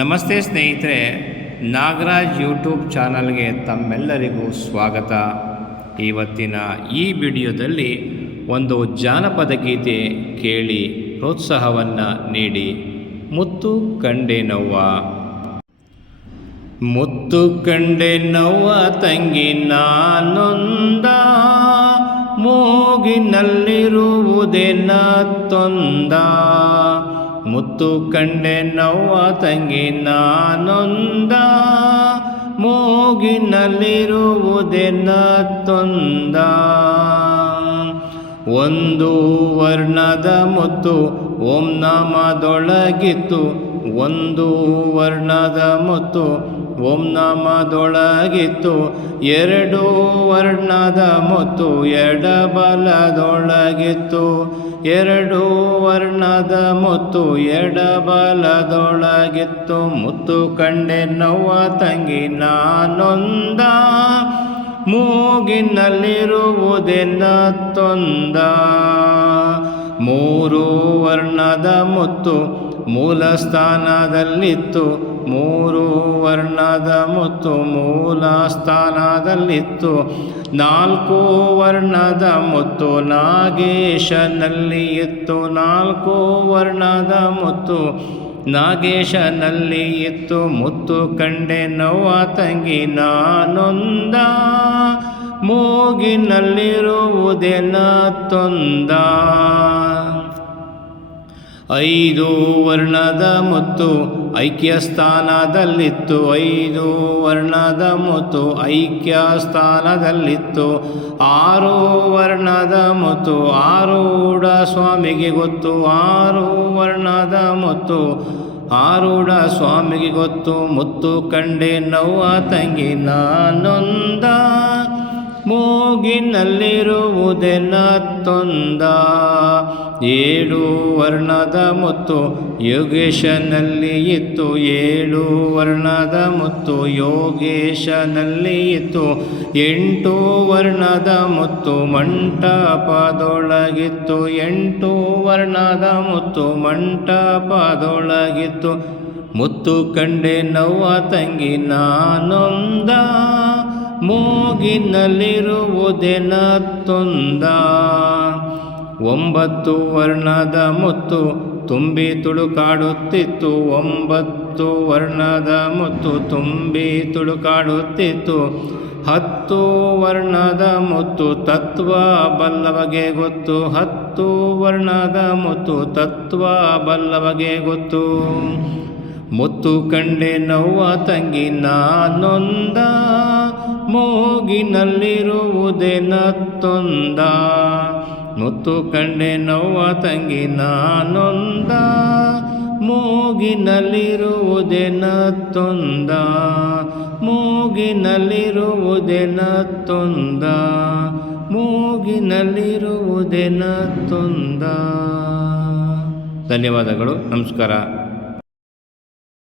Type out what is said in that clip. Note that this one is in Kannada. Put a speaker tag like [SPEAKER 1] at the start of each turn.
[SPEAKER 1] ನಮಸ್ತೆ ಸ್ನೇಹಿತರೆ, ನಾಗರಾಜ್ ಯೂಟ್ಯೂಬ್ ಚಾನಲ್ಗೆ ತಮ್ಮೆಲ್ಲರಿಗೂ ಸ್ವಾಗತ. ಇವತ್ತಿನ ಈ ವಿಡಿಯೋದಲ್ಲಿ ಒಂದು ಜಾನಪದ ಗೀತೆ ಕೇಳಿ ಪ್ರೋತ್ಸಾಹವನ್ನು ನೀಡಿ. ಮುತ್ತು ಕಂಡೆ ನೋವ ಮುತ್ತು ಕಂಡೆ ನೋವ ತಂಗಿ ನಾನೊಂದ, ಮೂಗಿನಲ್ಲಿರುವುದೇ ತೊಂದ ಮುತ್ತು ಕಂಡೆ ನೋವ ತಂಗಿ ನಾನೊಂದ ಮೂಗಿನಲ್ಲಿರುವುದೆನ್ನ ತೊಂದ ಒಂದು ವರ್ಣದ ಮುತ್ತು ಓಂ ನಾಮದೊಳಗಿತ್ತು, ಒಂದು ವರ್ಣದ ಮುತ್ತು ಓಂ ನಾಮದೊಳಗಿತ್ತು. ಎರಡು ವರ್ಣದ ಮುತ್ತು ಎಡಬಲದೊಳಗಿತ್ತು ಎರಡು ವರ್ಣದ ಮುತ್ತು ಎಡಬಲದೊಳಗಿತ್ತು ಮುತ್ತು ಕಂಡೆ ನೋವ ತಂಗಿ, ನಾನೊಂದ ಮೂಗಿನಲ್ಲಿರುವುದೆನ್ನ ತೊಂದ. ಮೂರು ವರ್ಣದ ಮುತ್ತು ಮೂಲ ಸ್ಥಾನದಲ್ಲಿತ್ತು. ಮೂರು ವರ್ಣದ ಮುತ್ತು ಮೂಲ ಸ್ಥಾನದಲ್ಲಿತ್ತು. ನಾಲ್ಕು ವರ್ಣದ ಮುತ್ತು ನಾಗೇಶನಲ್ಲಿ ಇತ್ತು ನಾಲ್ಕು ವರ್ಣದ ಮುತ್ತು ನಾಗೇಶನಲ್ಲಿ ಇತ್ತು ಮುತ್ತು ಕಂಡೆ ನೋವ ತಂಗಿ ನಾನೊಂದ ಮೂಗಿನಲ್ಲಿರುವುದೆನ ತೊಂದ. ಐದು ವರ್ಣದ ಮುತ್ತು ಐಕ್ಯ ಸ್ಥಾನದಲ್ಲಿತ್ತು ಐದು ವರ್ಣದ ಮುತು ಐಕ್ಯ ಸ್ಥಾನದಲ್ಲಿತ್ತು ಆರು ವರ್ಣದ ಮುತು ಆರೂಢ ಸ್ವಾಮಿಗೆ ಗೊತ್ತು, ಆರು ವರ್ಣದ ಮುತ್ತು ಆರೂಢ ಸ್ವಾಮಿಗೆ ಗೊತ್ತು, ಮುತ್ತು ಕಂಡೆ ನೋವ ತಂಗಿ ನಾನೊಂದ ಮೂಗಿನಲ್ಲಿರುವುದೆಲ್ಲ ತೊಂದ ಏಳು ವರ್ಣದ ಮುತ್ತು ಯೋಗೇಶನಲ್ಲಿ ಇತ್ತು. ಏಳು ವರ್ಣದ ಮುತ್ತು ಯೋಗೇಶನಲ್ಲಿ ಇತ್ತು. ಎಂಟು ವರ್ಣದ ಮುತ್ತು ಮಂಟಪದೊಳಗಿತ್ತು. ಎಂಟು ವರ್ಣದ ಮುತ್ತು ಮಂಟಪದೊಳಗಿತ್ತು. ಮುತ್ತು ಕಂಡೆ ನವ್ವ ತಂಗಿ, ನಾನೊಂದ ಮೂಗಿನಲ್ಲಿರುವುದೆನ ತೊಂದ ಒಂಬತ್ತು ವರ್ಣದ ಮುತ್ತು ತುಂಬಿ ತುಳುಕಾಡುತ್ತಿತ್ತು. ಒಂಬತ್ತು ವರ್ಣದ ಮುತ್ತು ತುಂಬಿ ತುಳುಕಾಡುತ್ತಿತ್ತು. ಹತ್ತು ವರ್ಣದ ಮುತ್ತು ತತ್ವ ಬಲ್ಲವಗೆ ಗೊತ್ತು. ಹತ್ತು ವರ್ಣದ ಮುತ್ತು ತತ್ವ ಬಲ್ಲವಗೆ ಗೊತ್ತು. ಮುತ್ತು ಕಂಡೆ ನೋವ ತಂಗಿ ನಾನೊಂದ, ಮೂಗಿನಲ್ಲಿರುವುದೇ ತೊಂದ ಮುತ್ತು ಕಂಡೆ ನೋವ ತಂಗಿ ನಾನೊಂದ ಮೂಗಿನಲ್ಲಿರುವುದೆನ ತೊಂದ ಮೂಗಿನಲ್ಲಿರುವುದೆನ ತೊಂದ ಮೂಗಿನಲ್ಲಿರುವುದೆನ ತೊಂದ ಧನ್ಯವಾದಗಳು ನಮಸ್ಕಾರ.